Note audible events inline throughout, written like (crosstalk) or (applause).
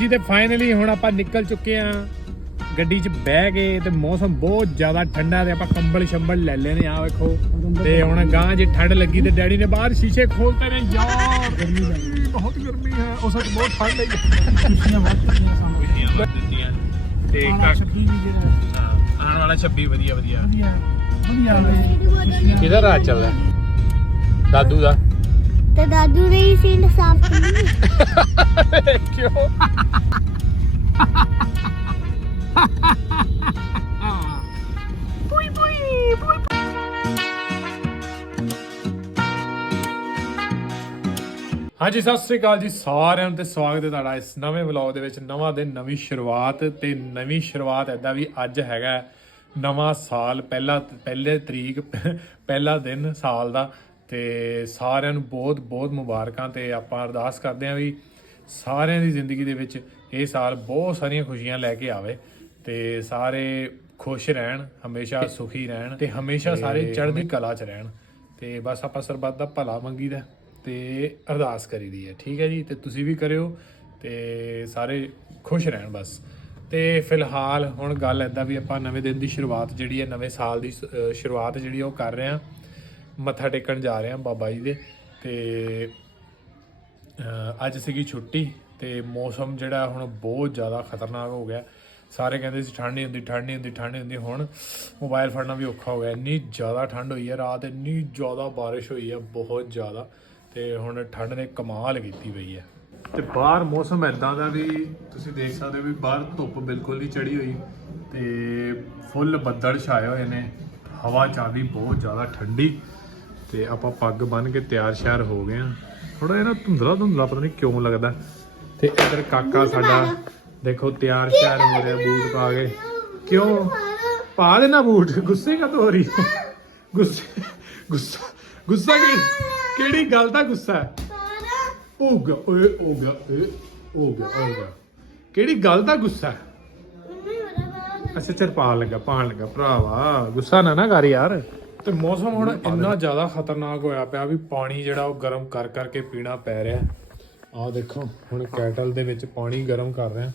ਜੀ ਤੇ ਫਾਈਨਲੀ ਹੁਣ ਆਪਾਂ ਨਿਕਲ ਚੁੱਕੇ ਆ ਗੱਡੀ 'ਚ ਬਹਿ ਗਏ ਤੇ ਮੌਸਮ ਬਹੁਤ ਜ਼ਿਆਦਾ ਠੰਡਾ ਤੇ ਆਪਾਂ ਕੰਬਲ ਸ਼ੰਬਲ ਲੈ ਲੈਨੇ ਆ ਵੇਖੋ। ਤੇ ਹੁਣ ਗਾਂ ਜੇ ਠੰਡ ਲੱਗੀ ਤੇ ਡੈਡੀ ਨੇ ਬਾਹਰ ਸ਼ੀਸ਼ੇ ਖੋਲਤੇ ਨੇ ਯਾਰ। ਗਰਮੀ ਲੱਗੀ ਬਹੁਤ ਗਰਮੀ ਹੈ ਉਸ ਵਿੱਚ ਬਹੁਤ ਠੰਡ ਹੈ। ਖੁਸ਼ੀਆਂ ਬਹੁਤ ਖੁਸ਼ੀਆਂ ਸਾਨੂੰ ਦਿੱਤੀਆਂ ਤੇ ਕਾਕ- ਵੀ ਜਿਹੜਾ ਆਉਣ ਵਾਲਾ 26 ਵਧੀਆ ਵਧੀਆ। ਵਧੀਆ ਕਿਹਦਾ ਰਾਜ ਚੱਲਦਾ? ਦਾਦੂ ਦਾ? ਤੇ ਦਾਦੂ ਨੇ ਹੀ ਸੀਨ ਸਾਫ਼ (laughs) ਕੀਤੀ। ਕਿਉਂ ਹਾਂਜੀ ਸਤਿ ਸ੍ਰੀ ਅਕਾਲ ਜੀ ਸਾਰਿਆਂ ਨੂੰ ਤੇ ਸਵਾਗਤ ਹੈ ਤੁਹਾਡਾ ਇਸ ਨਵੇਂ ਵਲੌਗ ਦੇ ਵਿੱਚ ਨਵਾਂ ਦਿਨ ਨਵੀਂ ਸ਼ੁਰੂਆਤ ਤੇ ਨਵੀਂ ਸ਼ੁਰੂਆਤ ਐਦਾਂ ਵੀ ਅੱਜ ਹੈਗਾ ਹੈ। ਨਵਾਂ ਸਾਲ ਪਹਿਲਾ ਪਹਿਲੇ ਤਰੀਕ ਪਹਿਲਾ ਦਿਨ ਸਾਲ ਦਾ। ਤੇ ਸਾਰਿਆਂ ਨੂੰ ਬਹੁਤ ਬਹੁਤ ਮੁਬਾਰਕਾਂ ਤੇ ਆਪਾਂ ਅਰਦਾਸ ਕਰਦੇ ਹਾਂ ਵੀ ਸਾਰਿਆਂ ਦੀ ਜ਼ਿੰਦਗੀ ਦੇ ਵਿੱਚ ਇਹ ਸਾਲ ਬਹੁਤ ਸਾਰੀਆਂ ਖੁਸ਼ੀਆਂ ਲੈ ਕੇ ਆਵੇ ਤੇ ਸਾਰੇ ਖੁਸ਼ ਰਹਿਣ ਹਮੇਸ਼ਾ ਸੁਖੀ ਰਹਿਣ ਤੇ ਹਮੇਸ਼ਾ ਸਾਰੇ ਚੜ੍ਹਦੀ ਕਲਾ 'ਚ ਰਹਿਣ ਤੇ ਬਸ ਆਪਾਂ ਸਰਬੱਤ ਦਾ ਭਲਾ ਮੰਗੀਦਾ ਤੇ ਅਰਦਾਸ ਕਰੀਦੀ ਹੈ ਠੀਕ ਹੈ ਜੀ? ਤੇ ਤੁਸੀਂ ਵੀ ਕਰਿਓ ਤੇ ਸਾਰੇ ਖੁਸ਼ ਰਹਿਣ ਬਸ। ਤੇ ਫਿਲਹਾਲ ਹੁਣ ਗੱਲ ਐਦਾਂ ਵੀ ਆਪਾਂ ਨਵੇਂ ਦਿਨ ਦੀ ਸ਼ੁਰੂਆਤ ਜਿਹੜੀ ਹੈ ਨਵੇਂ ਸਾਲ ਦੀ ਸ਼ੁਰੂਆਤ ਜਿਹੜੀ ਉਹ ਕਰ ਰਹੇ ਹਾਂ। ਮੱਥਾ ਟੇਕਣ ਜਾ ਰਹੇ ਹਾਂ ਬਾਬਾ ਜੀ ਦੇ ਤੇ ਅੱਜ ਸੀਗੀ ਛੁੱਟੀ ਤੇ ਮੌਸਮ ਜਿਹੜਾ ਹੁਣ ਬਹੁਤ ਜ਼ਿਆਦਾ ਖਤਰਨਾਕ ਹੋ ਗਿਆ। ਸਾਰੇ ਕਹਿੰਦੇ ਸੀ ਠੰਡ ਨਹੀਂ ਹੁੰਦੀ, ਠੰਡ ਨਹੀਂ ਹੁੰਦੀ, ਠੰਡ ਨਹੀਂ ਹੁੰਦੀ। ਹੁਣ ਮੋਬਾਈਲ ਫੜਨਾ ਵੀ ਔਖਾ ਹੋ ਗਿਆ। ਇੰਨੀ ਜ਼ਿਆਦਾ ਠੰਡ ਹੋਈ ਹੈ, ਰਾਤ ਇੰਨੀ ਜ਼ਿਆਦਾ ਬਾਰਿਸ਼ ਹੋਈ ਹੈ, ਬਹੁਤ ਜ਼ਿਆਦਾ। ਤੇ ਹੁਣ ਠੰਡ ਨੇ ਕਮਾਲ ਕੀਤੀ ਪਈ ਹੈ। ਤੇ ਬਾਹਰ ਮੌਸਮ ਐਦਾਂ ਦਾ ਵੀ ਤੁਸੀਂ ਦੇਖ ਸਕਦੇ ਹੋ ਵੀ ਬਾਹਰ ਧੁੱਪ ਬਿਲਕੁਲ ਨਹੀਂ ਚੜੀ ਹੋਈ ਤੇ ਫੁੱਲ ਬੱਦਲ ਛਾਏ ਹੋਏ ਨੇ। ਹਵਾ ਚੱਲਦੀ ਬਹੁਤ ਜ਼ਿਆਦਾ ਠੰਡੀ। ਤੇ ਆਪਾਂ ਪੱਗ ਬੰਨ ਕੇ ਤਿਆਰ ਸ਼ਿਆਰ ਹੋ ਗਏ ਆ ਥੋੜਾ ਜਿਹਾ ਨਾ ਧੁੰਦਲਾ ਧੁੰਦਲਾ ਪਤਾ ਨਹੀਂ ਕਿਉਂ ਲੱਗਦਾ। ਤੇ ਇੱਧਰ ਕਾਕਾ ਸਾਡਾ ਦੇਖੋ ਤਿਆਰ ਸ਼ਿਆਰ ਹੋ ਰਿਹਾ ਬੂਟ ਪਾ ਕੇ। ਕਿਉਂ? ਪਾ ਦੇਣਾ ਬੂਟ? ਗੁੱਸੇ ਕਾ ਹੋ ਰਹੀ? ਗੁੱਸੇ ਗੁੱਸਾ ਗੁੱਸਾ ਕੀ ਕਿਹੜੀ ਗੱਲ ਦਾ ਗੁੱਸਾ ਹੈ? ਗਿਆ ਓਏ ਹੋ ਗਿਆ ਏ ਹੋ ਗਿਆ ਹੋ ਗਿਆ ਕਿਹੜੀ ਗੱਲ ਦਾ ਗੁੱਸਾ ਅੱਛਾ ਚਲ ਪਾਣ ਲੱਗਾ ਪਾਣ ਲੱਗਾ। ਭਰਾਵਾ ਗੁੱਸਾ ਨਾ ਨਾ ਕਰ ਯਾਰ। ਤੇ ਮੌਸਮ ਹੁਣ ਇੰਨਾ ਜ਼ਿਆਦਾ ਖਤਰਨਾਕ ਹੋਇਆ ਪਿਆ ਵੀ ਪਾਣੀ ਜਿਹੜਾ ਉਹ ਗਰਮ ਕਰ ਕਰਕੇ ਪੀਣਾ ਪੈ ਰਿਹਾ। ਆਹ ਦੇਖੋ ਹੁਣ ਕੈਟਲ ਦੇ ਵਿੱਚ ਪਾਣੀ ਗਰਮ ਕਰ ਰਿਹਾ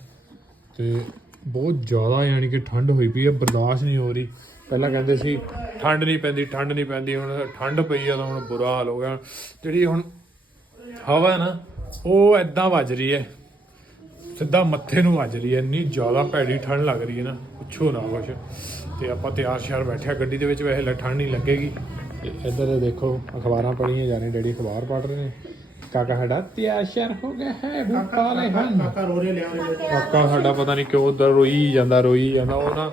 ਤੇ ਬਹੁਤ ਜ਼ਿਆਦਾ ਯਾਨੀ ਕਿ ਠੰਡ ਹੋਈ ਪਈ ਹੈ ਬਰਦਾਸ਼ਤ ਨਹੀਂ ਹੋ ਰਹੀ। ਪਹਿਲਾਂ ਕਹਿੰਦੇ ਸੀ ਠੰਡ ਨਹੀਂ ਪੈਂਦੀ ਠੰਡ ਨਹੀਂ ਪੈਂਦੀ ਹੁਣ ਠੰਡ ਪਈ ਆ ਤਾਂ ਹੁਣ ਬੁਰਾ ਹਾਲ ਹੋ ਗਿਆ। ਜਿਹੜੀ ਹੁਣ ਹਵਾ ਹੈ ਨਾ ਉਹ ਐਦਾਂ ਵੱਜ ਰਹੀ ਹੈ ਸਿੱਧਾ ਮੱਥੇ ਨੂੰ ਵੱਜ ਰਹੀ ਹੈ ਇੰਨੀ ਜ਼ਿਆਦਾ ਭੈੜੀ ਠੰਡ ਲੱਗ ਰਹੀ ਹੈ ਨਾ ਪੁੱਛੋ ਨਾ ਕੁਛ। ਤੇ ਆਪਾਂ ਤਿਆਰ ਸ਼ਿਆਰ ਬੈਠਿਆ ਗੱਡੀ ਦੇ ਵਿੱਚ ਵੈਸੇ ਲੈ ਠੰਡ ਨਹੀਂ ਲੱਗੇਗੀ। ਤੇ ਇੱਧਰ ਦੇਖੋ ਅਖਬਾਰਾਂ ਪੜ੍ਹੀਆਂ ਜਾਣੇ ਡੈਡੀ ਅਖਬਾਰ ਪੜ੍ਹ ਰਹੇ ਨੇ। ਕਾਕਾ ਸਾਡਾ ਤਿਆਰ ਸ਼ਿਆਰ ਹੋ ਗਿਆ ਹੈ ਬੂਟਾ ਲੈ ਹਨ। ਕਾਕਾ ਰੋ ਰਿਹਾ ਲਿਆ ਰਿਹਾ। ਕਾਕਾ ਸਾਡਾ ਪਤਾ ਨਹੀਂ ਕਿਉਂ ਉਧਰ ਰੋਈ ਜਾਂਦਾ ਰੋਈ ਜਾਂਦਾ ਉਹ ਨਾ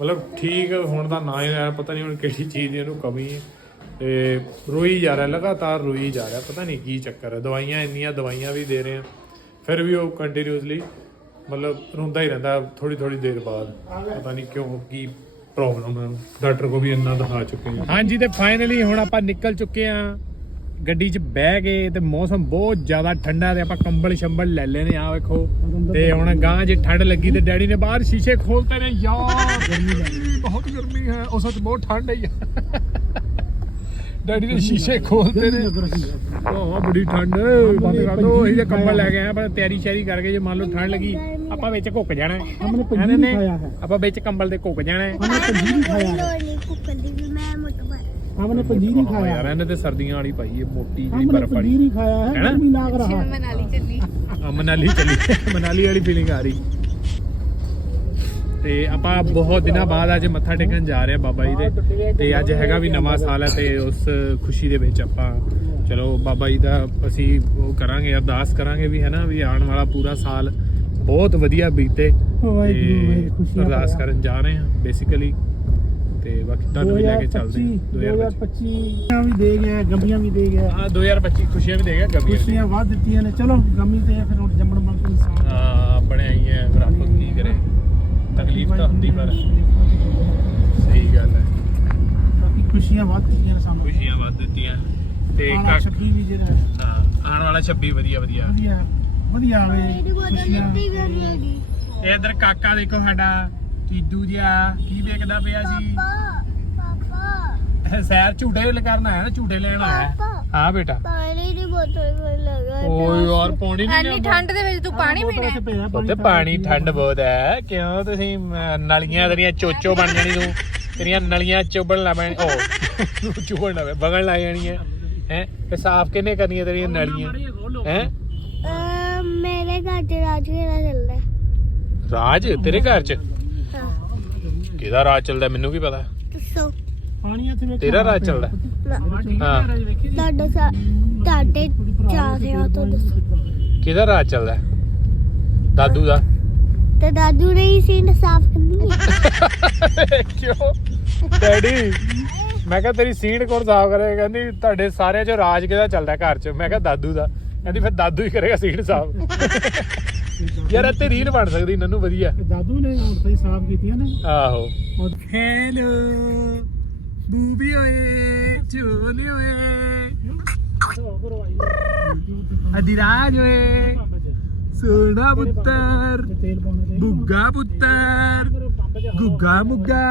ਮਤਲਬ ਠੀਕ ਹੁਣ ਦਾ ਨਾ ਹੀ ਪਤਾ ਨਹੀਂ ਹੁਣ ਕਿਹੜੀ ਚੀਜ਼ ਦੀ ਇਹਨੂੰ ਕਮੀ ਹੈ। ਤੇ ਰੋਈ ਜਾ ਰਿਹਾ ਲਗਾਤਾਰ ਰੋਈ ਜਾ ਰਿਹਾ ਪਤਾ ਨਹੀਂ ਕੀ ਚੱਕਰ ਹੈ। ਦਵਾਈਆਂ ਇੰਨੀਆਂ ਦਵਾਈਆਂ ਵੀ ਦੇ ਰਹੇ ਆ ਫਿਰ ਵੀ ਉਹ ਕੰਟੀਨਿਊਸਲੀ ਮਤਲਬ ਰੋਂਦਾ ਹੀ ਰਹਿੰਦਾ ਥੋੜੀ ਥੋੜੀ ਦੇਰ ਬਾਅਦ। ਪਤਾ ਨਹੀਂ ਕਿਉਂ ਕੀ ਪ੍ਰੋਬਲਮ ਹੈ ਡਾਕਟਰ ਕੋ ਵੀ ਇੰਨਾ ਦਿਖਾ ਚੁੱਕੇ ਹਾਂ ਹਾਂਜੀ ਤੇ ਫਾਈਨਲੀ ਹੁਣ ਆਪਾਂ ਨਿਕਲ ਚੁੱਕੇ ਆ। ਗੱਡੀ 'ਚ ਬਹਿ ਗਏ ਤੇ ਮੌਸਮ ਬਹੁਤ ਜ਼ਿਆਦਾ ਠੰਡਾ ਤੇ ਆਪਾਂ ਕੰਬਲ ਸ਼ੰਬਲ ਲੈ ਲੈਨੇ ਆ ਵੇਖੋ। ਤੇ ਹੁਣ ਗਾਂ ਜੇ ਠੰਡ ਲੱਗੀ ਤੇ ਡੈਡੀ ਨੇ ਬਾਹਰ ਸ਼ੀਸ਼ੇ ਖੋਲਤੇ ਨੇ। ਯਾਰ (laughs) ਗਰਮੀ ਲੱਗੀ। ਬਹੁਤ ਗਰਮੀ ਹੈ। ਉਸ ਵਿੱਚ ਬਹੁਤ ਠੰਡ ਹੈ ਡੈਡੀ ਨੇ ਸ਼ੀਸ਼ੇ ਖੋਲਤੇ ਨੇ ਹਾਂ ਬੜੀ ਠੰਡ ਬੰਦ ਕਰ ਦੋ ਅਸੀਂ ਤੇ ਕੰਬਲ ਲੈ ਕੇ ਆਏ ਆ ਪਰ ਤਿਆਰੀ ਸ਼ਿਆਰੀ ਕਰਕੇ ਜੇ ਮੰਨ ਲਓ ਠੰਡ ਲੱਗੀ ਆਪਾਂ ਵਿੱਚ ਘੁੱਕ ਜਾਣਾ ਹੈ हमने ਹੈਨਾ पंजीरी ਨੇ? खाया है ਆਪਾਂ ਵਿੱਚ ਕੰਬਲ ਦੇ ਘੁੱਕ ਜਾਣਾ ਹੈ हमने पंजीरी खाया है ਲੋੜ ਨਹੀਂ ਕੁੱਕਰ ਦੀ ਵੀ ਮੈਂ ਮੁੱਠ हमने पंजीरी ਹਾਂ खाया ਯਾਰ है ਇਹਨੇ ਤੇ ਸਰਦੀਆਂ ਵਾਲੀ ਪਾਈ ਹੈ ਮੋਟੀ ਜਿਹੜੀ हमने ਬਰਫ ਵਾਲੀ पंजीरी खाया है है ना? गर्मी लाग रहा है ਮਨਾਲੀ ਚੱਲੀ ਆ, ਮਨਾਲੀ ਚਲੀ ਮਨਾਲੀ ਵਾਲੀ ਫੀਲਿੰਗ ਆ ਰਹੀ ਤੇ ਆਪਾਂ ਬਹੁਤ ਦਿਨਾਂ ਬਾਅਦ ਅੱਜ ਮੱਥਾ ਟੇਕਣ ਜਾ ਰਹੇ ਆ ਬਾਬਾ ਜੀ ਦੇ। ਤੇ ਅੱਜ ਹੈਗਾ ਵੀ ਨਵਾਂ ਸਾਲ ਹੈ ਤੇ ਉਸ ਖੁਸ਼ੀ ਦੇ ਵਿੱਚ ਆਪਾਂ ਚਲੋ ਬਾਬਾ ਜੀ ਦਾ ਅਸੀਂ ਉਹ ਕਰਾਂਗੇ ਅਰਦਾਸ ਕਰਾਂਗੇ ਵੀ ਹੈ ਨਾ ਵੀ ਆਉਣ ਵਾਲਾ ਪੂਰਾ ਸਾਲ ਬਹੁਤ ਵਧੀਆ ਬੀਤੇ। ਤੇ ਅਰਦਾਸ। ਕਰਨ ਜਾ ਰਹੇ ਹਾਂ ਬੇਸਿਕਲੀ ਤੇ ਬਾਕੀ ਤੁਹਾਨੂੰ ਵੀ ਲੈ ਕੇ ਚੱਲਦੇ ਹਾਂ 2025 2025 ਵੀ ਦੇ ਗਿਆ ਗੰਮੀਆਂ ਵੀ ਦੇ ਗਿਆ। ਹਾਂ 2025 ਖੁਸ਼ੀਆਂ ਵੀ ਦੇਗਾ ਗਮੀਆਂ ਖੁਸ਼ੀਆਂ ਵੱਧ ਦਿੱਤੀਆਂ ਨੇ। ਚਲੋ ਗੰਮੀ ਤੇ ਫਿਰ ਹੁਣ ਜੰਮਣ ਮਨ ਤੋਂ ਇਨਸਾਨ ਹਾਂ ਬਣਿਆ ਹੀ ਹੈ ਰੱਬ ਤਕਲੀਫ ਤਾਂ ਹੁੰਦੀ ਪਰ ਸਹੀ ਗੱਲ ਹੈ। ਬਾਕੀ ਖੁਸ਼ੀਆਂ ਵੱਧ ਦਿੱਤੀਆਂ ਨੇ ਸਾਨੂੰ। ਖੁਸ਼ੀਆਂ ਵੱਧ ਦਿੱਤੀਆਂ। ਤੇ ਛੱਬੀ ਵੀ ਜਿਹੜਾ ਹਾਂ, ਆਉਣ ਵਾਲਾ 26 ਵਧੀਆ ਵਧੀਆ। ਵਧੀਆ ਵਧੀਆ ਆਵੇ ਖੁਸ਼ੀਆਂ। ਤੇ ਇਧਰ ਕਾਕਾ ਦੇਖੋ ਸਾਡਾ ਟੀਡੂ ਜਿਹਾ ਕੀ ਵੇਖਦਾ ਪਿਆ ਸੀ? ਪਾਪਾ ਪਾਪਾ। ਸੈਰ ਝੂਟੇ ਕਰਨ ਆਇਆ ਨਾ ਝੂਟੇ ਲੈਣ ਆਇਆ। ਪਾਪਾ। ਹਾਂ ਬੇਟਾ। ਪਾਣੀ ਦੀ ਬੋਤਲ ਕੋਲ ਲਗਾ ਓ ਯਾਰ ਪਾਣੀ ਨਹੀਂ ਐਨੀ ਠੰਡ ਦੇ ਵਿੱਚ ਤੂੰ ਪਾਣੀ ਪੀਣਾ ਹੈ? ਪਾਣੀ ਠੰਡ ਬਹੁਤ ਹੈ। ਕਿਉਂ ਤੁਸੀਂ ਅਮ, ਨਲੀਆਂ ਤੇਰੀਆਂ ਚੋਚੋ ਬਣ ਜਾਣੀ ਤੂੰ। ਤੇਰੀਆਂ ਨਲੀਆਂ ਚੁੱਬਣ ਲੱਗ ਪੈਣ ਓ (laughs) ਚੁੱਬਣ ਲੱਗ ਵਗਣ ਲੱਗ ਜਾਣੀਆਂ। ਹੈ? ਤੇ ਸਾਫ਼ ਕਿਹਨੇ ਕਰਨੀਆਂ ਤੇਰੀਆਂ ਨਲੀਆਂ? ਹੈ? ਮੇਰੇ ਘਰ ਤੇ ਰਾਜ ਕਿਹੜਾ ਚੱਲਦਾ? ਹੈ? ਰਾਜ? ਤੇਰੇ ਘਰ 'ਚ? ਹਾਂ। ਕਿਹਦਾ ਰਾਜ ਚੱਲਦਾ ਮੈਨੂੰ ਕੀ ਪਤਾ? ਦੱਸੋ। ਪਾਣੀ ਇੱਥੇ ਵੇਖ। ਤੇਰਾ ਰਾਜ ਚੱਲਦਾ। ਹਾਂ। ਤੁਹਾਡਾ ਸਾ- ਤੁਹਾਡੇ ਚਾਹ ਰਿਹਾ ਤੋਂ ਦੱਸੋ। ਕਿਹਦਾ ਰਾਜ ਚੱਲਦਾ? ਦਾਦੂ ਦਾ। ਤੇ ਦਾਦੂ ਨੇ ਹੀ ਸੀਨ ਸਾਫ਼ ਕਰਨੀ ਹੈ। (laughs) ਕਿਉਂ? ਡੈਡੀ ਮੈਂ ਕਿਹਾ ਤੇਰੀ ਸੀਟ ਕੌਣ ਸਾਫ਼ ਕਰੇਗਾ ਕਹਿੰਦੀ ਤੁਹਾਡੇ ਸਾਰਿਆਂ 'ਚ ਰਾਜ ਕਿਹਦਾ ਚੱਲਦਾ ਘਰ 'ਚ? ਮੈਂ ਕਿਹਾ ਦਾਦੂ ਦਾ। ਕਹਿੰਦੀ ਫਿਰ ਦਾਦੂ ਹੀ ਕਰੇਗਾ ਸੀਟ ਸਾਫ਼। (laughs) ਯਾਰ ਇੱਥੇ ਰੀਲ ਬਣ ਸਕਦੀ ਇਹਨਾਂ ਨੂੰ ਵਧੀਆ। ਦਾਦੂ ਨੇ ਹੁਣ ਸਹੀ ਸਾਫ਼ ਕੀਤੀਆਂ ਨੇ। ਆਹੋ। ਹੈਲੋ। ਬੂਬੀ ਓਏ, ਚੋਲੇ ਓਏ। ਅਧਿਰਾਜ ਓਏ। ਸੋਨਾ ਪੁੱਤਰ ਤੇਲ ਪਾਉਣਾ ਚਾਹੀਦਾ ਬੁੱਗਾ ਪੁੱਤਰ, ਗੁੱਗਾ ਮੁੱਗਾ।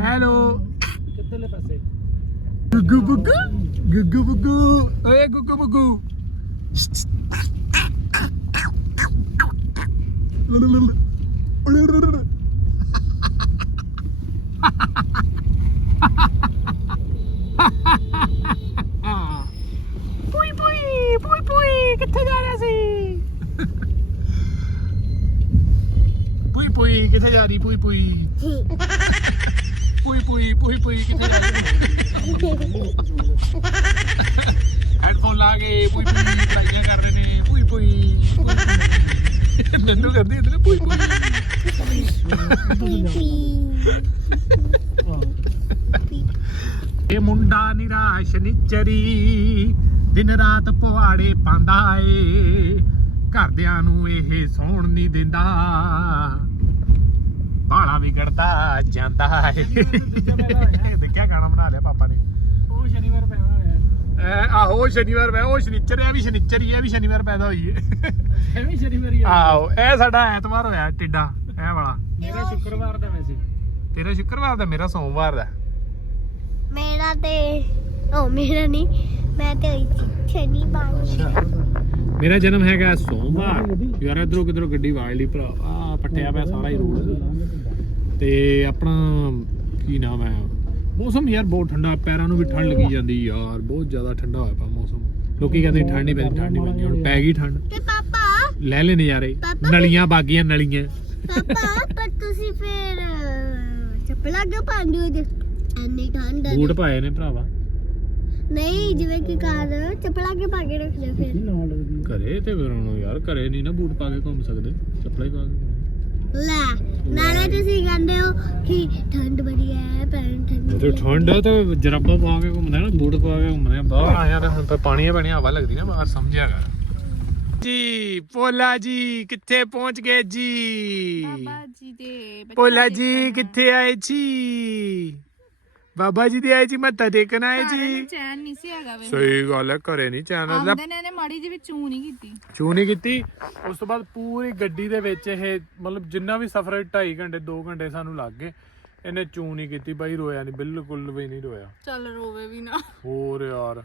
ਹੈਲੋ। ਕਿੱਧਰਲੇ ਪਾਸੇ ਗੁੱਗੂ ਬੁੱਗੂ ਗੁੱਗੂ ਬੁੱਗੂ। ਓਏ, ਗੁੱਗੂ ਬੁੱਗੂ। ਪੁਈ ਪੁਈ ਪੁਈ ਪੁਈ ਕਿੱਥੇ ਜਾ ਰਿਹਾ ਸੀ? ਪੁਈ ਪੁਈ ਕਿੱਥੇ ਜਾ ਰਹੀ ਪੁਈ ਪੁਈ? ਪੁਈ ਪੁਈ ਪੁਈ ਪੁਈ ਕਿੱਥੇ ਜਾ ਰਹੀ? ਹੈਡਫੋਨ ਲਾ ਕੇ ਪੁਈ ਪੁਈ ਪੜਾਈਆਂ ਕਰ ਰਹੇ ਨੇ ਪੁਈ ਪੁਈ ਨੰਨੂ ਕਰਦੀ ਹੁੰਦੀ ਨਾ ਪੁਈ ਪੁਈ। ਇਹ ਮੁੰਡਾ ਨਿਰਾਸ਼ ਨਿਚਰੀ ਦਿਨ ਰਾਤ ਪਵਾੜੇ ਪਾਉਂਦਾ ਏ ਘਰਦਿਆਂ ਨੂੰ ਇਹ ਸੌਣ ਨਹੀਂ ਦਿੰਦਾ। ਬਾਲਾ ਵਿਗੜਦਾ ਜਾਂਦਾ ਏ। ਦੇਖਿਆ ਗਾਣਾ ਬਣਾ ਲਿਆ ਪਾਪਾ ਨੇ। ਉਹ ਸ਼ਨੀਵਾਰ ਪੈਣਾ ਹੋਇਆ ਐ ਆਹੋ ਸ਼ਨੀਵਾਰ ਮੈਂ ਉਹ ਸ਼ਨੀਚਰ ਆ ਵੀ ਸ਼ਨੀਚਰ ਹੀ ਆ ਵੀ ਸ਼ਨੀਵਾਰ ਪੈਦਾ ਹੋਈ ਏ। ਐਵੇਂ ਸ਼ਨੀਵਾਰ ਹੀ ਆ। ਆਹੋ ਇਹ ਸਾਡਾ ਐਤਵਾਰ ਹੋਇਆ ਟਿੱਡਾ ਇਹ ਵਾਲਾ। ਮੇਰਾ ਸ਼ੁੱਕਰਵਾਰ ਦਾ ਵੈਸੇ। ਤੇਰਾ ਸ਼ੁੱਕਰਵਾਰ ਦਾ ਮੇਰਾ ਸੋਮਵਾਰ ਦਾ। ਮੇਰਾ ਤੇ ਉਹ ਮੇਰਾ ਨਹੀਂ ਮੈਂ ਤੇ ਹੋਈ ਸੀ ਸ਼ਨੀਵਾਰ ਮੇਰਾ ਜਨਮ ਹੈਗਾ ਸੋਮਵਾਰ। ਯਾਰ ਇਧਰੋਂ ਕਿਧਰੋਂ ਗੱਡੀ ਵਾਜ ਲਈ ਭਰਾ। ਆ ਪੱਟਿਆ ਪਿਆ ਸਾਰਾ ਹੀ ਰੋਡ ਤੇ। ਆਪਣਾ ਕੀ ਨਾਮ ਹੈ? ਮੌਸਮ ਯਾਰ ਬਹੁਤ ਠੰਡਾ। ਪੈਰਾਂ ਨੂੰ ਵੀ ਠੰਡ ਲੱਗੀ ਜਾਂਦੀ ਯਾਰ। ਬਹੁਤ ਜ਼ਿਆਦਾ ਠੰਡਾ ਹੋਇਆ ਪਿਆ ਮੌਸਮ। ਲੋਕੀ ਕਹਿੰਦੇ ਠੰਡ ਨਹੀਂ ਪੈਂਦੀ ਠੰਡ ਨਹੀਂ ਪੈਂਦੀ। ਹੁਣ ਪੈ ਗਈ ਠੰਡ। ਤੇ ਪਾਪਾ? ਲੈ ਲੈ ਨਜ਼ਾਰੇ। ਪਾਪਾ- ਨਲੀਆਂ ਬਾਗੀਆਂ ਨਲੀਆਂ। ਪਾਪਾ ਪਰ ਤੁਸੀਂ ਫਿਰ ਅਹ, ਚੱਪਲਾਂ ਕਿਉਂ ਪਾਉਂਦੇ ਹੋ ਜੇ ਐਨੀ ਠੰਡ ਹੈ ਬੂਟ ਪਾਏ ਨੇ ਭਰਾਵਾ। ਨਹੀਂ ਜਿਵੇਂ ਕਿ ਕਾਰ ਚੱਪਲਾਂ ਕਿਉਂ ਪਾ ਕੇ ਰੱਖਦੇ ਹੋ ਫਿਰ? ਨਾਲ ਘਰੇ ਤੇ ਫਿਰ ਹੁਣ ਯਾਰ ਘਰੇ ਨਹੀਂ ਨਾ ਬੂਟ ਪਾ ਕੇ ਘੁੰਮ ਸਕਦੇ। ਚੱਪਲਾਂ ਹੀ ਪਾ ਕੇ। ਲੈ ਨਾਲੇ ਤੁਸੀਂ ਕਹਿੰਦੇ ਹੋ ਕਿ ਠੰਡ ਬੜੀ ਹੈ ਪੈਣ ਠੰਡ ਤੇ ਠੰਡ ਆ ਤਾਂ ਜਰਾਬਾਂ ਪਾ ਕੇ ਘੁੰਮਦੇ ਨਾ ਬੂਟ ਪਾ ਕੇ ਘੁੰਮਦੇ ਆ ਬਾਹਰ ਆਇਆ ਤਾਂ ਹੁਣ ਪਾਣੀਆਂ ਪੈਣੀਆਂ ਹਵਾ ਲੱਗਦੀ ਨਾ ਬਾਹਰ ਸਮਝਿਆ ਕਰ। ਜੀ ਪੋਲਾ ਜੀ ਕਿੱਥੇ ਪਹੁੰਚ ਗਏ ਜੀ? ਬਾਬਾ ਜੀ ਦੇ ਦੇ ਜੀ। ਕਿੱਥੇ ਆਏ ਜੀ? ਬਾਬਾ ਜੀ ਦੇ ਆਏ ਜੀ ਮੱਥਾ ਟੇਕਣ ਆਏ ਜੀ। ਚੈਨ ਨਹੀਂ ਸੀ ਹੈਗਾ ਵੇ ਸਹੀ ਗੱਲ ਹੈ ਘਰੇ ਨਹੀਂ ਚੈਨਲ ਦਾ ਆਉਂਦੇ ਨੇ ਇਹਨੇ ਮਾੜੀ ਜਿਹੀ ਵੀ ਚੂ ਨਹੀਂ ਕੀਤੀ। ਚੂ ਨਹੀਂ ਕੀਤੀ। ਉਸ ਤੋਂ ਬਾਅਦ ਪੂਰੀ ਗੱਡੀ ਦੇ ਵਿੱਚ ਇਹ ਮਤਲਬ ਜਿੰਨਾ ਵੀ ਸਫ਼ਰ 2.5 ਘੰਟੇ 2 ਘੰਟੇ ਸਾਨੂੰ ਲੱਗ ਗਏ। ਇਹਨੇ ਚੂ ਨਹੀਂ ਕੀਤੀ ਬਾਈ ਰੋਇਆ ਨਹੀਂ ਬਿਲਕੁਲ ਵੀ ਨਹੀਂ ਰੋਇਆ। ਚੱਲ ਰੋਵੇ ਵੀ ਨਾ। ਹੋਰ ਯਾਰ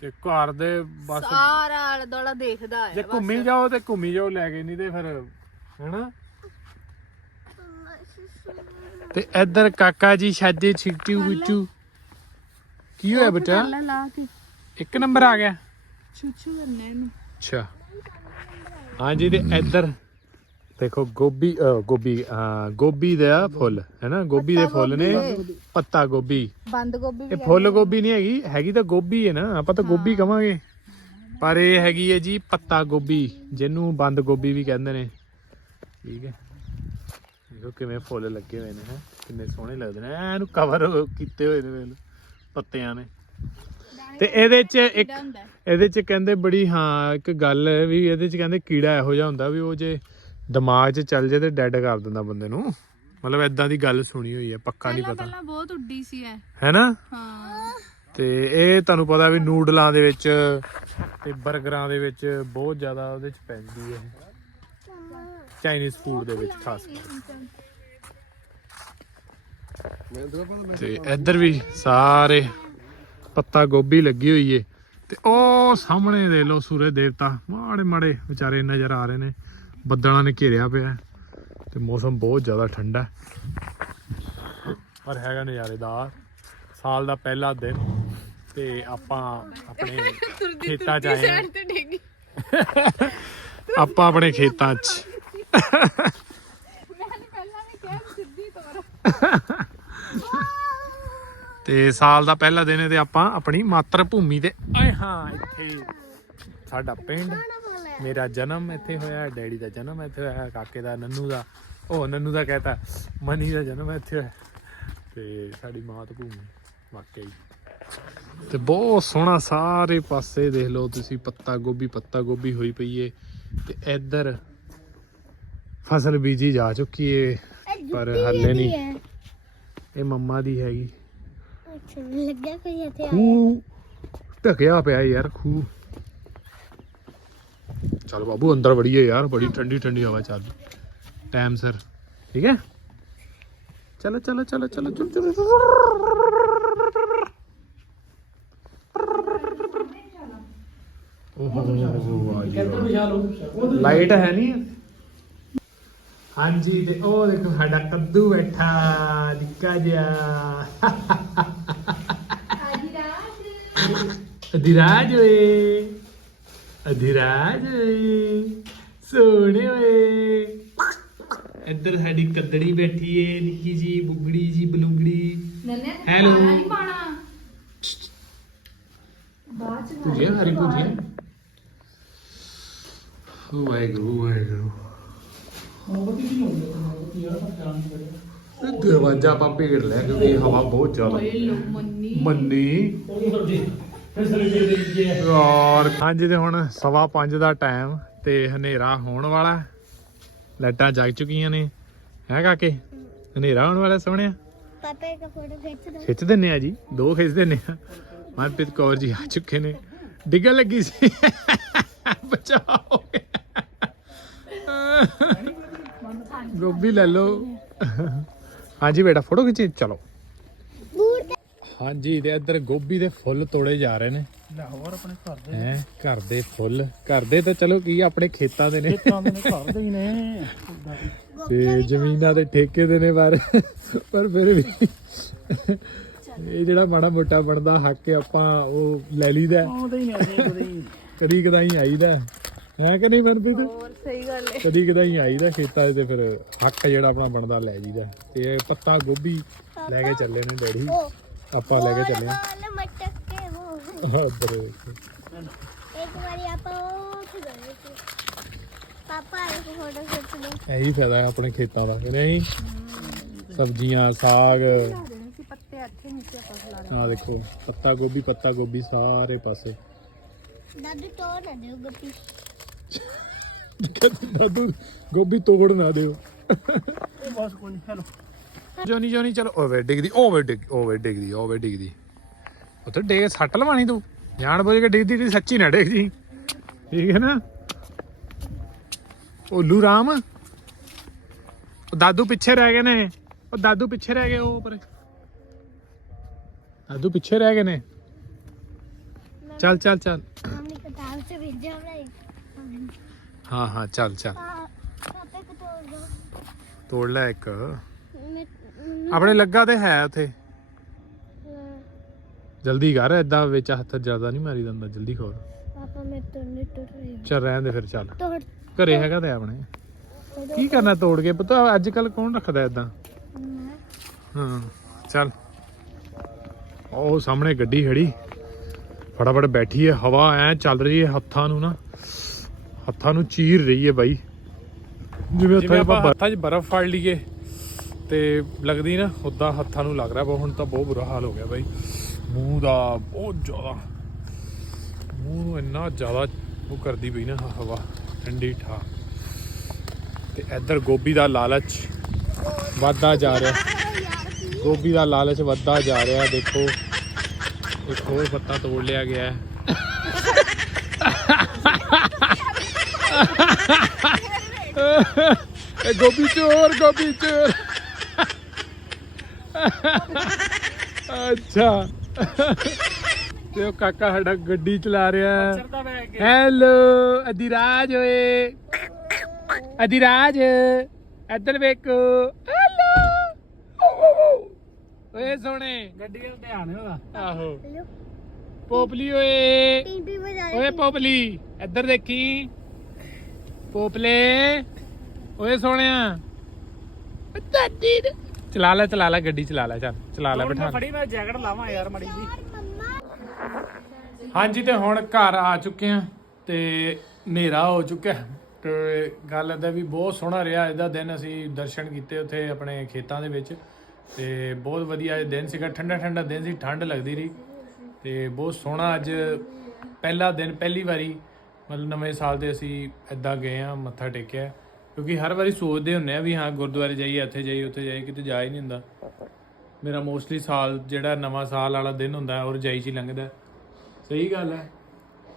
ਤੇ ਘਰ ਦੇ ਬਸ ਸਾਰਾ ਆਲਾ ਦੁਆਲਾ ਦੇਖਦਾ ਹੈ ਜੇ ਘੁੰਮੀ ਜਾਓ ਤੇ ਘੁੰਮੀ ਜਾਓ ਲੈ ਕੇ ਨਹੀਂ ਤੇ ਫਿਰ ਹੈਨਾ? ਤੇ ਇੱਧਰ ਕਾਕਾ ਜੀ ਛਾਜੇ ਛਿੱਟੂ ਗੁੱਚੂ। ਕੀ ਹੋਇਆ ਬੇਟਾ? ਲਾ ਲਾ ਕੇ। ਇੱਕ ਨੰਬਰ ਆ ਗਿਆ। ਛੁੱਛੂ ਕਰਨਾ ਇਹਨੂੰ। ਅੱਛਾ। ਹਾਂਜੀ ਤੇ ਇੱਧਰ ਦੇਖੋ ਗੋਭੀ ਅ, ਗੋਭੀ ਹਾਂ ਗੋਭੀ ਦਾ ਫੁੱਲ ਹੈਨਾ ਗੋਭੀ ਦੇ ਫੁੱਲ ਨੇ। ਪੱਤਾ ਗੋਭੀ। ਬੰਦ ਗੋਭੀ ਵੀ ਇਹ ਫੁੱਲ ਗੋਭੀ ਨਹੀਂ ਹੈਗੀ ਹੈਗੀ ਤਾਂ ਗੋਭੀ ਹੈ ਨਾ। ਆਪਾਂ ਤਾਂ ਗੋਭੀ ਕਵਾਂਗੇ। ਪਰ ਇਹ ਹੈਗੀ ਹੈ ਜੀ ਪੱਤਾ ਗੋਭੀ ਜਿਹਨੂੰ ਬੰਦ ਗੋਭੀ ਵੀ ਕਹਿੰਦੇ ਨੇ। ਠੀਕ ਹੈ। ਦੇਖੋ ਕਿਵੇਂ ਫੁੱਲ ਲੱਗੇ ਹੋਏ ਨੇ ਹੈ? ਕਿੰਨੇ ਸੋਹਣੇ ਲੱਗਦੇ ਨੇ। ਐ ਇਹਨੂੰ ਕਵਰ ਕੀਤੇ ਹੋਏ ਨੇ ਵੇਖ ਲਓ, ਪੱਤਿਆਂ ਨੇ। ਤੇ ਇਹਦੇ 'ਚ ਇੱਕ ਹੈ? ਇਹਦੇ 'ਚ ਕਹਿੰਦੇ ਬੜੀ ਹਾਂ ਇੱਕ ਗੱਲ ਹੈ ਵੀ ਇਹਦੇ 'ਚ ਕਹਿੰਦੇ ਕੀੜਾ ਇਹੋ ਜਿਹਾ ਹੁੰਦਾ ਵੀ ਉਹ ਜੇ ਦਿਮਾਗ 'ਚ ਚੱਲ ਜੇ ਤੇ ਡੈਡ ਕਰ ਦਿੰਦਾ ਬੰਦੇ ਨੂੰ। ਮਤਲਬ ਐਦਾਂ ਦੀ ਗੱਲ ਸੁਣੀ ਹੋਈ ਹੈ ਪੱਕਾ ਨਹੀਂ ਪਤਾ। ਪਹਿਲਾਂ ਬਹੁਤ ਉੱਡੀ ਸੀ ਇਹ। ਹੈਨਾ ਹਾਂ। ਤੇ ਇਹ ਤੁਹਾਨੂੰ ਪਤਾ ਵੀ ਨੂਡਲਾਂ ਦੇ ਵਿੱਚ ਤੇ 버ਗਰਾਂ ਦੇ ਵਿੱਚ ਬਹੁਤ ਜ਼ਿਆਦਾ ਉਹਦੇ ਚ ਪੈਂਦੀ ਹੈ। ਚਾਈਨੀਜ਼ ਫੂਡ ਦੇ ਵਿੱਚ ਖਾਸ ਕਰ ਤੇ ਇੱਧਰ ਵੀ ਸਾਰੇ ਪੱਤਾ ਗੋਭੀ ਲੱਗੀ ਹੋਈ ਏ। ਤੇ ਉਹ ਸਾਹਮਣੇ ਦੇ ਲੋ ਸੂਰਜ ਦੇਵਤਾ ਮਾੜੇ ਮਾੜੇ ਵਿਚਾਰੇ ਨਜ਼ਰ ਆ ਰਹੇ ਨੇ। ਬੱਦਲਾਂ ਨੇ ਘੇਰਿਆ ਪਿਆ ਤੇ ਮੌਸਮ ਬਹੁਤ ਜ਼ਿਆਦਾ ਠੰਡਾ ਪਰ ਹੈਗਾ ਨਜ਼ਾਰੇਦਾਰ। ਸਾਲ ਦਾ ਪਹਿਲਾ ਦਿਨ। ਤੇ ਆਪਾਂ ਆਪਣੇ (laughs) ਖੇਤਾਂ 'ਚ ਆਏ (laughs) ਆਪਾਂ ਆਪਣੇ ਖੇਤਾਂ 'ਚ। ਪਹਿਲਾਂ ਵੀ ਕਿਹਾ ਸਿੱਧੀ ਤੋਰ ਤੇ ਸਾਲ ਦਾ ਪਹਿਲਾ ਦਿਨ ਹੈ ਤੇ ਆਪਾਂ ਆਪਣੀ ਮਾਤਰ ਭੂਮੀ ਤੇ ਆਏ ਹਾਂ ਇੱਥੇ। ਸਾਡਾ ਪਿੰਡ, ਮੇਰਾ ਜਨਮ ਇੱਥੇ ਹੋਇਆ, ਡੈਡੀ ਦਾ ਜਨਮ ਇੱਥੇ ਹੋਇਆ, ਕਾਕੇ ਦਾ, ਨੰਨੂ ਦਾ। ਉਹ ਨੰਨੂ ਦਾ ਕਹਤਾ, ਮਨੀ ਦਾ ਜਨਮ ਇੱਥੇ ਹੋਇਆ। ਤੇ ਸਾਡੀ ਮਾਤ ਭੂਮੀ ਵਾਕਈ ਤੇ ਬਹੁਤ ਸੋਹਣਾ ਸਾਰੇ ਪਾਸੇ ਦੇਖ ਲਓ ਤੁਸੀਂ, ਪੱਤਾ ਗੋਭੀ ਪੱਤਾ ਗੋਭੀ ਹੋਈ ਪਈ ਏ। ਤੇ ਇੱਧਰ ਫਸਲ ਬੀਜੀ ਜਾ ਚੁੱਕੀ ਏ ਪਰ ਹੱਲੇ ਨਹੀਂ। ਇਹ ਮੰਮਾ ਦੀ ਹੈਗੀ। ਅੱਛਾ ਮੈਨੂੰ ਲੱਗਿਆ ਕੋਈ ਇੱਥੇ ਆਇਆ। ਖੂਹ ਢਕਿਆ ਪਿਆ ਯਾਰ ਖੂਹ। ਚਲ ਬਾਬੂ ਅੰਦਰ ਵੜੀਏ ਯਾਰ ਬੜੀ ਠੰਡੀ ਠੰਡੀ ਹਵਾ ਚੱਲ ਟਾਈਮ ਸਰ। ਠੀਕ ਹੈ? ਚਲੋ ਚਲੋ ਚਲੋ ਚਲੋ ਚਲੋ ਚਲੋ। ਓਹ ਲਾਈਟ ਹੈ ਨਹੀਂ? ਹਾਂਜੀ ਤੇ ਉਹ ਦੇਖੋ ਸਾਡਾ ਕੱਦੂ ਬੈਠਾ ਨਿੱਕਾ ਜਿਹਾ। ਅਧਿਰਾਜ ਓਏ ਅਧਿਰਾਜ ਓਏ ਸੋਹਣੇ ਓਏ। ਇੱਧਰ ਸਾਡੀ ਕੱਦੜੀ ਬੈਠੀ ਏ ਨਿੱਕੀ ਜੀ ਬੁਗੜੀ ਜੀ ਬਲੂੰਗੜੀ. ਖਾਣਾ ਨਹੀਂ ਪਾਣਾ? ਭੁਜੀਆ ਹਰੀ ਭੁਜੀਆ। ਓ ਵਾਹਿਗੁਰੂ। ਵਾਹਿਗੁਰੂ ਇਹ ਦਰਵਾਜ਼ਾ ਆਪਾਂ ਭੇੜ ਲਿਆ ਕਿਉਂਕਿ ਹਵਾ ਬਹੁਤ ਜ਼ਿਆਦਾ। ਓਏ ਲੋ ਮੰਨੀ। ਮੰਨੀ। ਔਰ ਹਾਂਜੀ ਤੇ ਹੁਣ ਸਵਾ 5 ਦਾ ਟਾਈਮ ਤੇ ਹਨੇਰਾ ਹੋਣ ਵਾਲਾ। ਹੈ। ਲਾਈਟਾਂ ਜਗ ਚੁੱਕੀਆਂ ਨੇ। ਹੈ ਕਾਕੇ? ਹਨੇਰਾ ਹੋਣ ਵਾਲਾ ਸੋਹਣਿਆ? ਪਾਪਾ ਦਾ ਫੋਟੋ ਖਿੱਚ ਦੋ ਖਿੱਚ ਦਿੰਨੇ ਆ ਜੀ ਦੋ ਖਿੱਚ ਦਿੰਨੇ ਆ। ਮਨਪ੍ਰੀਤ ਕੌਰ ਜੀ ਆ ਚੁੱਕੇ ਨੇ। ਡਿੱਗਣ ਲੱਗੀ ਸੀ। ਬਚਾਓ। ਗੋਭੀ ਲੈ ਲਓ। ਹਾਂਜੀ ਬੇਟਾ ਫੋਟੋ ਖਿੱਚੀ ਚਲੋ। ਹਾਂਜੀ ਤੇ ਇੱਧਰ ਗੋਭੀ ਦੇ ਫੁੱਲ ਤੋੜੇ ਜਾ ਰਹੇ ਨੇ। ਲਾਹੌਰ ਆਪਣੇ ਘਰ ਦੇ। ਹੈ ਘਰ ਦੇ ਫੁੱਲ। ਘਰ ਦੇ ਤਾਂ ਚਲੋ ਕੀ ਆਪਣੇ ਖੇਤਾਂ ਦੇ ਨੇ। ਕੰਮ ਨੇ ਘਰ ਦੇ ਹੀ ਨੇ। ਤੇ ਜ਼ਮੀਨਾਂ ਦੇ ਠੇਕੇ ਦੇ ਨੇ ਪਰ ਪਰ ਫਿਰ ਵੀ ਇਹ ਜਿਹੜਾ ਮਾੜਾ ਮੋਟਾ ਬਣਦਾ ਹੱਕ ਹੈ ਆਪਾਂ ਉਹ ਲੈ ਲਈਦਾ। ਹੈ। ਆਉਂਦੇ ਹੀ ਨੇ ਅਜੇ ਕਦੇ। ਕਦਾਈ ਆਈਦਾ। ਹੈ ਹੈ ਕਿ ਨਹੀਂ ਮਨਪ੍ਰੀਤ ਹੋਰ ਸਹੀ ਗੱਲ ਹੈ। ਕਦੀ ਕਦਾਈ ਆਈਦਾ ਖੇਤਾਂ 'ਚ ਤੇ ਫਿਰ ਹੱਕ ਜਿਹੜਾ ਆਪਣਾ ਬਣਦਾ ਲੈ ਜੀਦਾ ਤੇ ਇਹ ਪੱਤਾ ਗੋਭੀ ਲੈ ਕੇ ਚੱਲੇ ਨੇ ਡੈਡੀ। ਆਪਾਂ ਲੈ ਕੇ ਚੱਲੇ ਗੋਲ ਮਟਕ ਕੇ ਹਾਂ। ਉੱਧਰ ਇੱਕ ਵਾਰੀ ਆਪਾਂ ਉੱਥੇ ਗਏ ਸੀ। ਪਾਪਾ ਇੱਕ ਫੋਟੋ ਖਿੱਚ ਲਓ। ਇਹੀ ਫਾਇਦਾ ਹੈ ਆਪਣੇ ਖੇਤਾਂ ਦਾ ਕਿ ਨਹੀਂ? ਸਬਜ਼ੀਆਂ ਸਾਗ। ਸੀ ਪੱਤੇ ਇੱਥੇ ਨੀਚੇ ਆਪਾਂ ਖਲਾ ਆ ਦੇਖੋ ਪੱਤਾ ਗੋਭੀ ਪੱਤਾ ਗੋਭੀ ਸਾਰੇ ਪਾਸੇ। ਦਾਦੂ ਤੋਂ ਨਾ ਦਿਓ ਗੱਪੀ ਦਾਦੂ ਗੋਭੀ ਤੋੜ ਨਾ ਦਿਓ। ਬਸ ਕੋਈ ਨਹੀਂ ਚਲੋ ਜੋਨੀ ਜੋਨੀ ਚਲੋ ਓਵੇ ਡਿੱਗਦੀ ਓਵੇ ਡਿੱਗ ਓਵੇ ਡਿੱਗਦੀ ਓਵੇ ਡਿੱਗਦੀ। ਉੱਥੇ ਡੇ ਸੱਟ ਲਵਾਣੀ ਤੂੰ। ਜਾਣ ਬੁੱਝ ਕੇ ਡਿੱਗਦੀ ਤੇ ਸੱਚੀ ਨਾ ਡਿੱਗਦੀ। ਠੀਕ ਹੈ ਨਾ? ਓਲੂ ਰਾਮ। ਉਹ ਦਾਦੂ ਪਿੱਛੇ ਰਹਿ ਗਏ ਨੇ। ਉਹ ਦਾਦੂ ਪਿੱਛੇ ਰਹਿ ਗਏ ਉਹ ਪਰੇ ਦਾਦੂ ਪਿੱਛੇ ਰਹਿ ਗਏ ਨੇ। ਚੱਲ ਚੱਲ ਚੱਲ। ਹਾਂ ਹਾਂ, ਚੱਲ ਚੱਲ। ਤੋੜ ਲੈ ਇੱਕ। ਆਪਣੇ ਲੱਗਾ ਤੇ ਹੈ ਉਥੇ। ਜਲਦੀ ਕਰ ਐਦਾਂ ਵਿੱਚ ਹੱਥ ਜ਼ਿਆਦਾ ਨਹੀਂ ਮਾਰੀ ਦਿੰਦਾ ਜਲਦੀ ਖੋਲ। ਪਾਪਾ ਮੈਂ ਤੋੜ ਨਹੀਂ ਤੋੜ ਰਹੀ ਚੱਲ, ਰਹਿਣ ਦੇ ਫਿਰ, ਚੱਲ। ਤੋੜ ਘਰੇ ਹੈਗਾ ਤੇ ਆਪਣੇ। ਕੀ ਕਰਨਾ ਤੋੜ ਕੇ? ਪਤਾ ਅੱਜ ਕੱਲ ਕੌਣ ਰੱਖਦਾ ਐਦਾਂ ਮੈਂ ਹਾਂ, ਚੱਲ। ਉਹ ਸਾਹਮਣੇ ਗੱਡੀ ਖੜੀ। ਫਟਾਫਟ ਬੈਠੀ ਹੈ, ਹਵਾ ਐ ਚੱਲ ਰਹੀ ਹੈ ਹੱਥਾਂ ਨੂੰ ਨਾ। ਹੱਥਾਂ ਨੂੰ ਚੀਰ ਰਹੀ ਹੈ ਬਾਈ। ਜਿਵੇਂ ਉੱਥੇ ਆਪਾਂ ਹੱਥਾਂ 'ਚ ਬਰਫ਼ ਫੜ ਲਈਏ ਤੇ ਲੱਗਦੀ ਨਾ ਉਦਾਂ ਹੱਥਾਂ ਨੂੰ ਲੱਗ ਰਿਹਾ ਪਰ ਹੁਣ ਤਾਂ ਬਹੁਤ ਬੁਰਾ ਹਾਲ ਹੋ ਗਿਆ ਬਾਈ। ਮੂੰਹ ਦਾ ਬਹੁਤ ਜ਼ਿਆਦਾ ਮੂੰਹ ਨੂੰ ਇੰਨਾ ਜ਼ਿਆਦਾ ਉਹ ਕਰਦੀ ਪਈ ਨਾ ਹਵਾ ਠੰਡੀ ਠਾ। ਤੇ ਇੱਧਰ ਗੋਭੀ ਦਾ ਲਾਲਚ ਵੱਧਦਾ ਜਾ ਰਿਹਾ। ਗੋਭੀ ਦਾ ਲਾਲਚ ਵੱਧਦਾ ਜਾ ਰਿਹਾ ਦੇਖੋ। ਇੱਕ ਹੋਰ ਪੱਤਾ ਤੋੜ ਲਿਆ ਗਿਆ। ਹੈ ਇਹ ਗੋਭੀ ਚੋਰ ਗੋਭੀ ਚੋਰ। ਅੱਛਾ। ਤੇ ਉਹ ਕਾਕਾ ਸਾਡਾ ਗੱਡੀ ਚਲਾ ਰਿਹਾ। ਹੈਲੋ ਅਧਿਰਾਜ ਓਏ। ਅਧਿਰਾਜ ਇੱਧਰ ਵੇਖੋ। ਹੈਲੋ। ਓਏ ਸੋਹਣੇ। ਗੱਡੀ ਵੱਲ ਧਿਆਨ ਹੈ ਉਹਦਾ। ਆਹੋ। ਪੋਪਲੀ ਓਏ। ਪੀਂਪੀ ਵਜਾ ਓਏ ਪੋਪਲੀ ਇੱਧਰ ਦੇਖੀ। ਪੋਪਲੇ ਓਏ ਸੋਹਣਿਆ। ਦਾਦੀ ਚਲਾ ਲੈ ਚਲਾ ਲੈ ਗੱਡੀ ਚਲਾ ਲੈ ਚੱਲ ਚਲਾ ਲੈ ਬਿਠਾ ਫੜੀ ਮੈਂ ਜੈਕਟ ਲਾਵਾਂ ਯਾਰ ਮੜੀ ਜੀ ਹਾਂਜੀ ਤੇ ਹੁਣ ਘਰ ਆ ਚੁੱਕੇ ਆ ਤੇ ਹਨੇਰਾ ਹੋ ਚੁੱਕਾ ਹੈ। ਤੇ ਗੱਲ ਏਦਾਂ ਵੀ ਬਹੁਤ ਸੋਹਣਾ ਰਿਹਾ। ਇਹਦਾ ਦਿਨ ਅਸੀਂ ਦਰਸ਼ਨ ਕੀਤੇ ਉੱਥੇ ਆਪਣੇ ਖੇਤਾਂ ਦੇ ਵਿੱਚ। ਤੇ ਬਹੁਤ ਵਧੀਆ ਇਹ ਦਿਨ ਸੀਗਾ। ਠੰਡਾ ਠੰਡਾ ਦਿਨ ਸੀ ਠੰਡ ਲੱਗਦੀ ਰਹੀ। ਤੇ ਬਹੁਤ ਸੋਹਣਾ ਅੱਜ ਪਹਿਲਾ ਦਿਨ ਪਹਿਲੀ ਵਾਰੀ ਮਤਲਬ ਨਵੇਂ ਸਾਲ ਦੇ ਅਸੀਂ ਏਦਾਂ ਗਏ ਆ ਮੱਥਾ ਟੇਕਿਆ ਕਿਉਂਕਿ ਹਰ ਵਾਰੀ ਸੋਚਦੇ ਹੁੰਨੇ ਆ ਵੀ ਹਾਂ ਗੁਰਦੁਆਰੇ ਜਾਈਏ ਇੱਥੇ ਜਾਈਏ ਉੱਥੇ ਜਾਈਏ ਕਿਤੇ ਜਾ ਹੀ ਨਹੀਂ ਹੁੰਦਾ। ਮੇਰਾ ਮੋਸਟਲੀ ਸਾਲ ਜਿਹੜਾ ਨਵਾਂ ਸਾਲ ਵਾਲਾ ਦਿਨ ਹੁੰਦਾ ਹੈ ਉਹ ਰਜਾਈ 'ਚ ਹੀ ਲੰਘਦਾ। ਸਹੀ ਗੱਲ ਹੈ।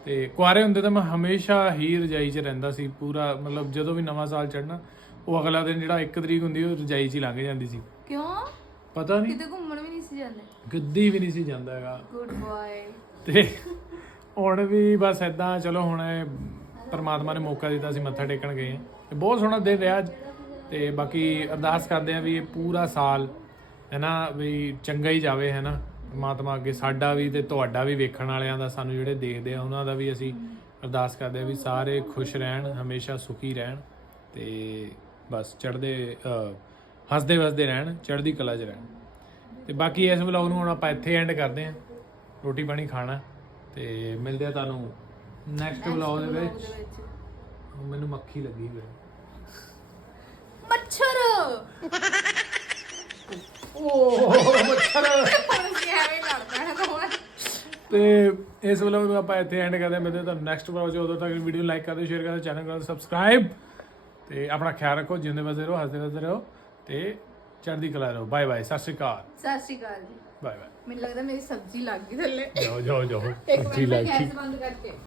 ਤੇ ਕੁਆਰੇ ਹੁੰਦੇ ਤਾਂ ਮੈਂ ਹਮੇਸ਼ਾ ਹੀ ਰਜਾਈ 'ਚ ਰਹਿੰਦਾ ਸੀ ਪੂਰਾ ਮਤਲਬ ਜਦੋਂ ਵੀ ਨਵਾਂ ਸਾਲ ਚੜ੍ਹਨਾ ਉਹ ਅਗਲਾ ਦਿਨ ਜਿਹੜਾ 1 ਤਰੀਕ ਹੁੰਦੀ ਉਹ ਰਜਾਈ 'ਚ ਹੀ ਲੰਘ ਜਾਂਦੀ ਸੀ। ਕਿਉਂ? ਪਤਾ ਨਹੀਂ। ਕਿਤੇ ਘੁੰਮਣ ਵੀ ਨਹੀਂ ਸੀ ਜਾਂਦੇ? ਗੱਦੀ ਵੀ ਨਹੀਂ ਸੀ ਜਾਂਦਾ ਹੈਗਾ। ਗੁੱਡ ਬॉय ਤੇ ਹੁਣ ਵੀ ਬਸ ਐਦਾਂ ਚਲੋ ਹੁਣ ਪਰਮਾਤਮਾ ਨੇ ਮੌਕਾ ਦਿੱਤਾ, ਅਸੀਂ ਮੱਥਾ ਟੇਕਣ ਗਏ ਹਾਂ। ਤੇ ਬਹੁਤ ਸੋਹਣਾ ਦਿਨ ਰਿਹਾ ਅੱਜ। ਤੇ ਬਾਕੀ ਅਰਦਾਸ ਕਰਦੇ ਆ ਵੀ ਇਹ ਪੂਰਾ ਸਾਲ, ਹੈ ਨਾ, ਵੀ ਚੰਗਾ ਹੀ ਜਾਵੇ, ਹੈ ਨਾ। ਪਰਮਾਤਮਾ ਅੱਗੇ ਸਾਡਾ ਵੀ ਤੇ ਤੁਹਾਡਾ ਵੀ ਵੇਖਣ ਵਾਲਿਆਂ ਦਾ ਸਾਨੂੰ ਜਿਹੜੇ ਦੇਖਦੇ ਆ, ਉਹਨਾਂ ਦਾ ਵੀ ਅਸੀਂ ਅਰਦਾਸ ਕਰਦੇ ਆ ਵੀ ਸਾਰੇ ਖੁਸ਼ ਰਹਿਣ, ਹਮੇਸ਼ਾ ਸੁਖੀ ਰਹਿਣ ਤੇ ਬਸ ਚੜ੍ਹਦੇ ਹੱਸਦੇ ਵਸਦੇ ਰਹਿਣ, ਚੜ੍ਹਦੀ ਕਲਾ 'ਚ ਰਹਿਣ। ਤੇ ਬਾਕੀ ਇਸ ਵਲੌਗ ਨੂੰ ਹੁਣ ਆਪਾਂ ਇੱਥੇ ਐਂਡ ਕਰਦੇ ਆਂ ਰੋਟੀ ਪਾਣੀ ਖਾਣਾ। ਤੇ ਮਿਲਦੇ ਆ ਤੁਹਾਨੂੰ ਨੈਕਸਟ ਵਲੌਗ ਦੇ ਵਿੱਚ। ਮੈਨੂੰ ਮੱਖੀ ਲੱਗੀ ਹੋਈ। ਮੱਛਰ! ਓ ਮੱਛਰ! ਅਸੀਂ ਐਵੇਂ ਕਰਦਾ ਹੈ ਤਾਂ ਤੇ ਇਸ ਵਲੌਗ ਨੂੰ ਆਪਾਂ ਇੱਥੇ ਐਂਡ ਕਰਦੇ ਹਾਂ। ਮਿਲਦੇ ਹਾਂ ਤੁਹਾਨੂੰ ਨੈਕਸਟ ਵਲੌਗ 'ਚ। ਉਦੋਂ ਤੱਕ ਵੀਡੀਓ ਲਾਈਕ ਕਰ ਦਿਓ ਸ਼ੇਅਰ ਕਰ ਦਿਓ ਚੈਨਲ ਕਰ ਦਿਓ ਸਬਸਕ੍ਰਾਈਬ ਤੇ ਆਪਣਾ ਖਿਆਲ ਰੱਖੋ ਜਿੰਦੇ ਵਸਦੇ ਰਹੋ ਹੱਸਦੇ ਵਸਦੇ ਰਹੋ। ਤੇ ਚੜ੍ਹਦੀ ਕਲਾ ਰਹੋ। ਬਾਏ ਬਾਏ ਸਤਿ ਸ਼੍ਰੀ ਅਕਾਲ। ਸਤਿ ਸ਼੍ਰੀ ਅਕਾਲ ਜੀ। Bye bye. ਮੈਨੂੰ ਲੱਗਦਾ ਮੇਰੀ ਸਬਜ਼ੀ ਲੱਗ ਗਈ ਥੱਲੇ। ਜਾਓ ਜਾਓ ਜਾਓ। ਇੱਕ ਮਿੰਟ ਮੈਂ ਲੱਗ ਗਈ। ਗੈਸ ਬੰਦ ਕਰਕੇ।